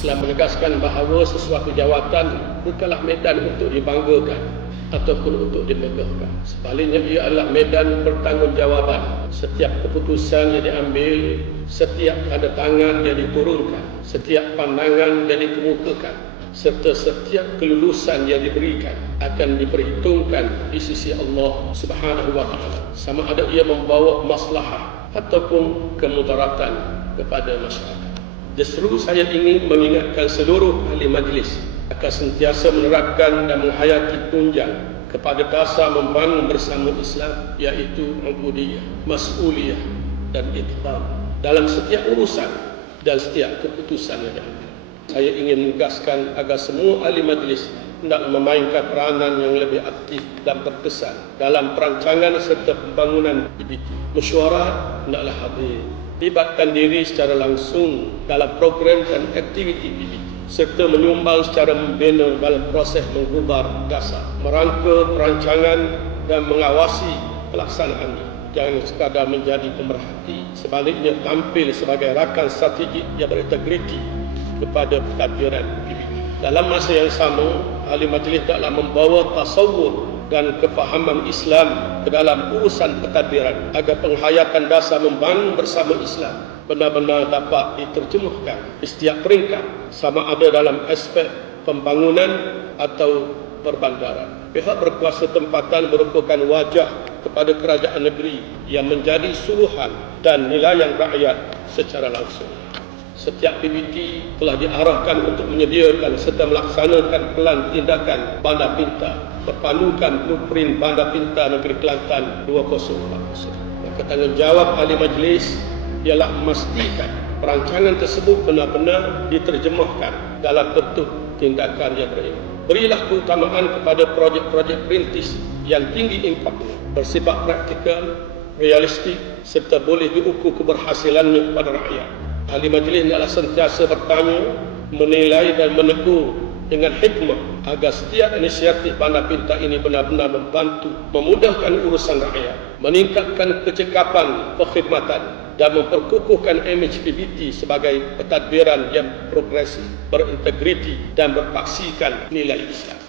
Islam menegaskan bahawa sesuatu jawatan bukanlah medan untuk dibanggakan ataupun untuk dimegahkan. Sebaliknya ia adalah medan pertanggungjawaban. Setiap keputusan yang diambil, setiap tanda tangan yang diturunkan, setiap pandangan yang dikemukakan, serta setiap kelulusan yang diberikan akan diperhitungkan di sisi Allah Subhanahu wa taala, sama ada ia membawa maslahah ataupun kemudaratan kepada masyarakat. Justru saya ingin mengingatkan seluruh ahli majlis akan sentiasa menerapkan dan menghayati tunjang kepada dasar membangun bersama Islam, iaitu ubudiyah, mas'uliyah dan ikhlas dalam setiap urusan dan setiap keputusan yang diambil. Saya ingin menegaskan agar semua ahli majlis hendak memainkan peranan yang lebih aktif dan berkesan dalam perancangan serta pembangunan PBT. Mesyuarat hendaklah hadir, libatkan diri secara langsung dalam program dan aktiviti PBT, serta menyumbang secara membina dalam proses mengubah dasar, merangka perancangan dan mengawasi pelaksanaannya. Jangan sekadar menjadi pemerhati, sebaliknya tampil sebagai rakan strategik yang berintegriti kepada pentadbiran PBT. Dalam masa yang sama, ahli majlis taklah membawa tasawur dan kefahaman Islam ke dalam urusan pentadbiran agar penghayatan dasar membangun bersama Islam benar-benar dapat diterjemahkan di setiap peringkat, sama ada dalam aspek pembangunan atau perbandaran. Pihak berkuasa tempatan merupakan wajah kepada kerajaan negeri yang menjadi suruhan dan nilaian rakyat secara langsung. Setiap PBT telah diarahkan untuk menyediakan serta melaksanakan pelan tindakan Bandar Pintar berpandukan blueprint Bandar Pintar Negeri Kelantan 2040. Maka tanggungjawab ahli majlis ialah memastikan perancangan tersebut benar-benar diterjemahkan dalam bentuk tindakan yang berimbang. Berilah keutamaan kepada projek-projek perintis yang tinggi impaknya, bersifat praktikal, realistik serta boleh diukur keberhasilannya kepada rakyat. Ahli majlis hendaklah sentiasa bertanya, menilai dan menegur dengan hikmah agar setiap inisiatif Bandar Pintar ini benar-benar membantu memudahkan urusan rakyat, meningkatkan kecekapan perkhidmatan dan memperkukuhkan imej PBT sebagai pentadbiran yang progresif, berintegriti dan berpaksikan nilai Islam.